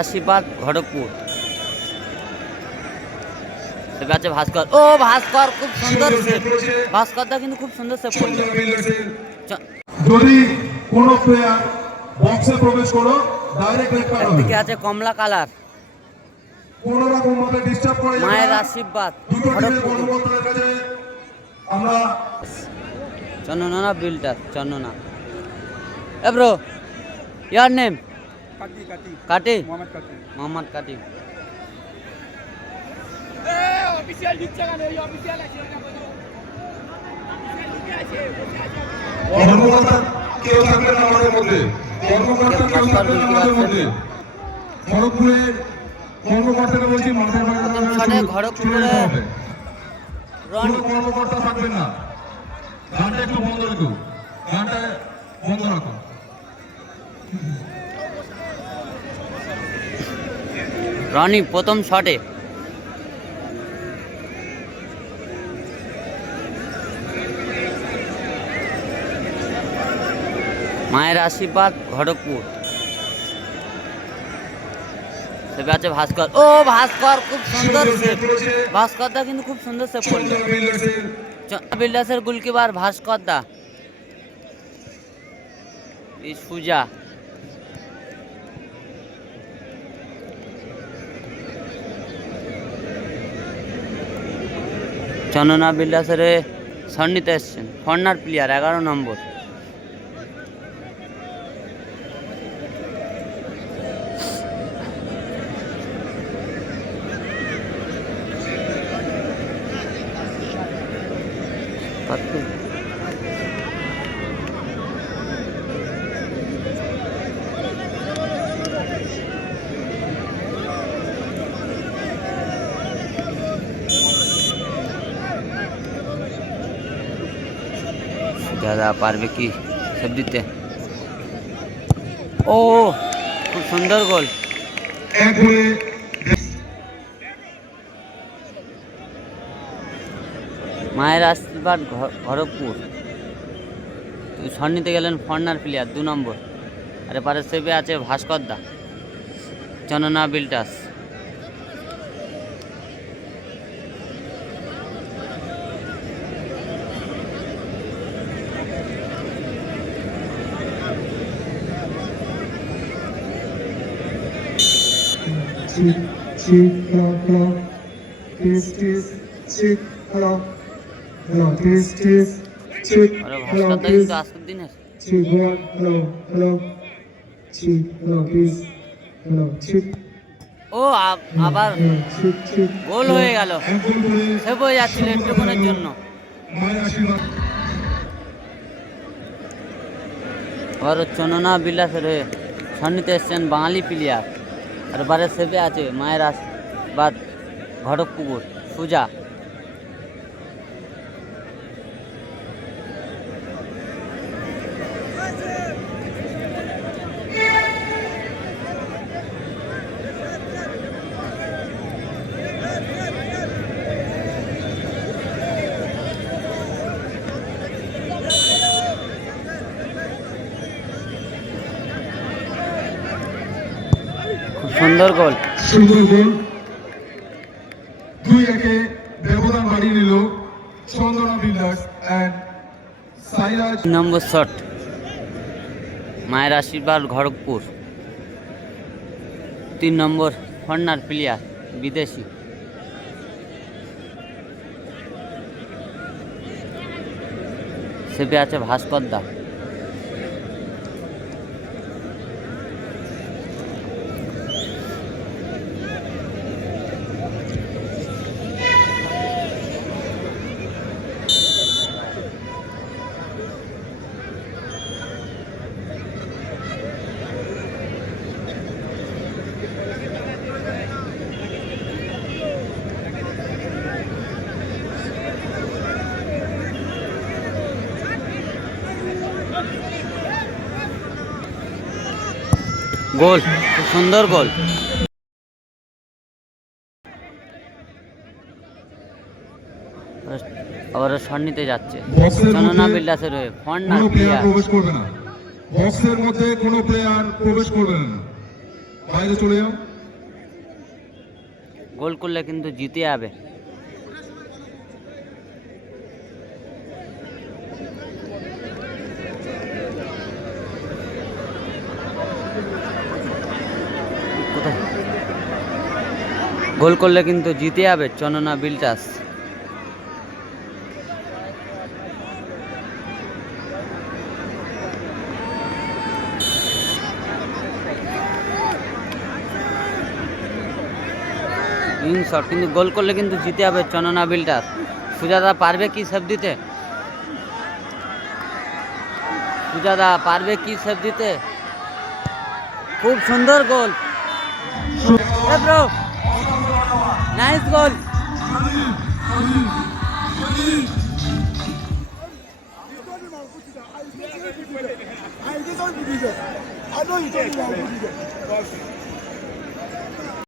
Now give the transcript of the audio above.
আশীর্বাদ খড়গপুর সেবে আছে ভাস্কর। ও ভাস্কর খুব সুন্দর ভাস্করদা কিন্তু খুব সুন্দর সেভ করল যদি কোনো প্লেয়ার বক্সে প্রবেশ করো ডাইরেক্ট কার্ড হবে। আছে কমলা কালার কোনো রকম ভাবে ডিস্টার্ব করে যাবে মায়ের আশীর্বাদ খড়গপুর কাছে আমরা চন্দনা বিল্ডার চন্দনা। এ ব্রো ইয়ার নেম কাটি মোহাম্মদ কাটি। কর্মকর্তা কেউ থাকবেন না আমাদের মধ্যে। কর্মকর্তা কেউ থাকবেন না আমাদের মধ্যে। খড়গপুরের কর্মকর্তাকে বলছি মাঠের বাইরে প্রথম দাঁড়িয়ে শটে শুরু- খড়গপুরে শুরু করতে হবে। রন কোনো কর্মকর্তা থাকবেন না। গানটা একটু বন্ধ রাখো। গানটা বন্ধ রাখো। রনি প্রথম শটে। মায়ের আশীর্বাদ খড়গপুর সেবে আছে ভাস্কর ও ভাস্কর খুব সুন্দর সেভ ভাস্করদা কিন্তু খুব সুন্দর সেভ করল। বিল্ডার্সের গোলকিপার ভাস্করদা। এই সুজা। চন্দনা বিল্ডার্সের সন্নিতে এসছেন। ফর্নার প্লেয়ার এগারো নম্বর। কত- দাদা পারবে কি? সব দিতে। ও, খুব সুন্দর গোল। মায়ের আশীর্বাদ ঘ- খড়গপুর সন্নিতে গেলেন ফর্নার প্লেয়ার দু নম্বর। আর এপারে সেবে আছে ভাস্কর দা। চন্দনা বিল্টাস। আরে taste, hello, chick, ও আবার. গোল হয়ে গেল সেভ হয়ে যাচ্ছিল জন্য আবার চন্দনা বিলাসের হয়ে সন্নিতে এসছেন বাঙালি প্লেয়ার আর বারে সেবে আছে মায়ের আস বাদ ঘটক পুকুর সুজা খুব সুন্দর গোল। সুন্দর গোল। দুই একে ব্যবধান বাড়িয়ে নিল Chandana builders and Sairaj. Number shot. মায়ের আশীর্বাদ খড়গপুর তিন নম্বর ফর্নার প্লেয়ার বিদেশি। সেবে আছে ভাস্কর দা। গোল। খুব সুন্দর গোল। আবার সন্নিতে যাচ্ছে। বক্সের চন্দনা মধ্যে বিল্ডাসের হয়ে। ফর্নার কোনো প্লেয়ার প্লেয়ার। প্রবেশ করবে না। বক্সের মধ্যে কোনো প্লেয়ার প্রবেশ করবে না। বাইরে চলে যাও। গোল করলে কিন্তু জিতে যাবে। গোল করলে কিন্তু জিতে যাবে চননা বিলটাস। ইন শট, কিন্তু গোল করলে কিন্তু জিতে যাবে চননা বিলটাস। সুজাদা পারবে কি সেভ দিতে? সুজাদা পারবে কি সেভ দিতে? খুব সুন্দর goal. Bro nice goal I know you don't know how to do that.